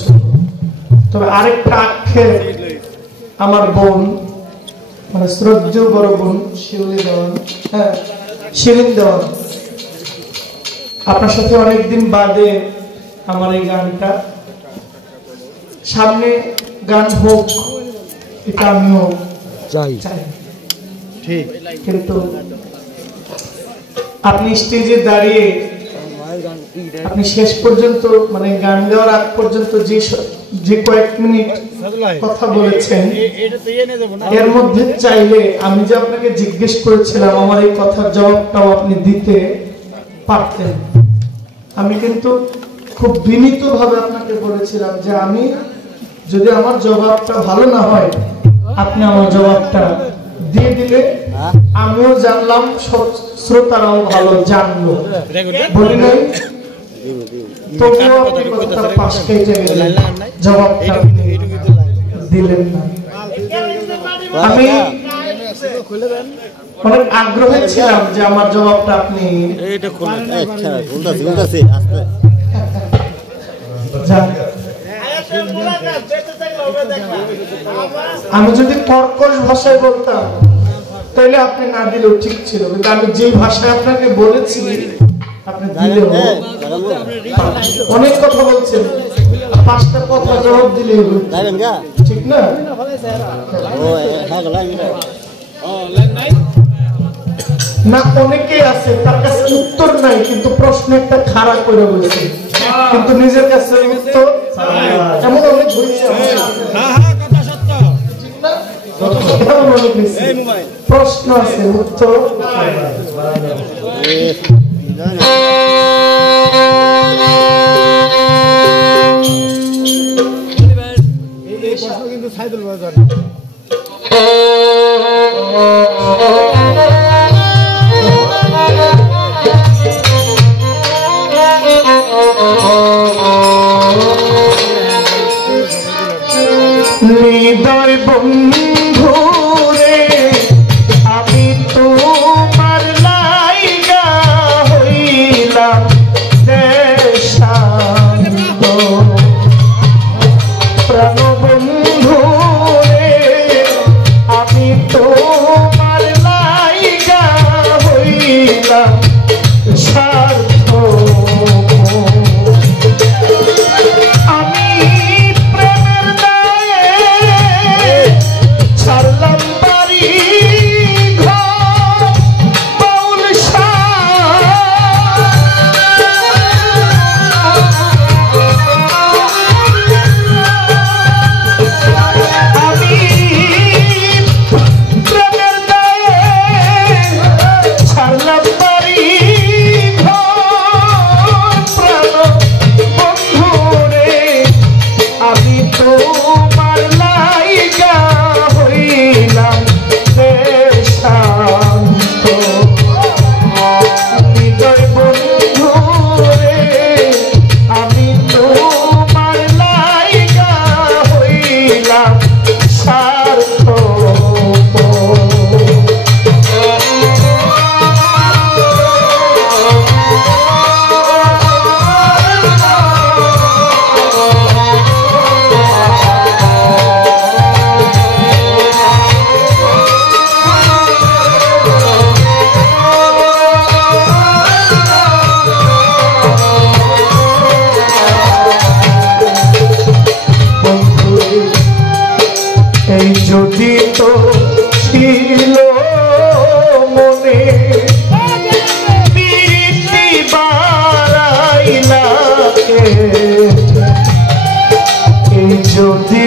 ছোট। তবে আরেকটা আক্ষেপ, আমার বোন মানে শ্রদ্ধেয় বড় বোন শিউলি দেওয়ান, হ্যাঁ শিরিন দেওয়ান, আপনার সাথে অনেকদিন বাদে আমার এই গানটা, সামনে গান হোক এটা আমিও চাই, কিন্তু আপনি স্টেজে দাঁড়িয়ে আপনি শেষ পর্যন্ত মানে গান গাওয়ার আগ পর্যন্ত যে কয়েক মিনিট কথা বলেছেন, এর মধ্যে চাইলে আমি যে আপনাকে জিজ্ঞেস করেছিলাম আমার এই কথার জবাবটাও আপনি দিতে পারতেন। আমি কিন্তু খুব বিনীতভাবে আপনাকে বলেছিলাম যে আমি যদি আমার জবাবটা ভালো না হয় আপনি আমার জবাবটা দিয়ে দিলে আমিও জানলাম, শ্রোতারাও ভালো জানলো, বলি নাই? তবুও আপনি কথাটা পাশ কেটে গেলেন, জবাবটা দিলেন না। আমি অনেক আগ্রহে ছিলাম যে আমার জবাবটা আপনি আমি যদি কর্কশ ভাষায় বলতাম তাহলে আপনি না দিলেও ঠিক ছিল, কিন্তু আমি যে ভাষায় আপনাকে বলেছি আপনি দিলেও, অনেক কথা বলছেন, 5টা কথা জবাব দিলে ঠিক না? না অনেকেই আছে তার কাছে উত্তর নাই কিন্তু প্রশ্ন একটা খারাপ করে বলছে, কিন্তু নিজের কাছে উত্তর এমন অনেক হয়েছে, প্রশ্ন আছে উত্তর কিন্তু সাইদুল বাজার হৃদয় বন্ধু রে আমি তোমার লাইগা হইলাম দেশান্ত, প্রাণ বন্ধু রে আমি তোমার লাইগা হইলাম স্বার্থ, যদি তো ছিল মনে প্রীতি বাড়াইলাকে, এই যদি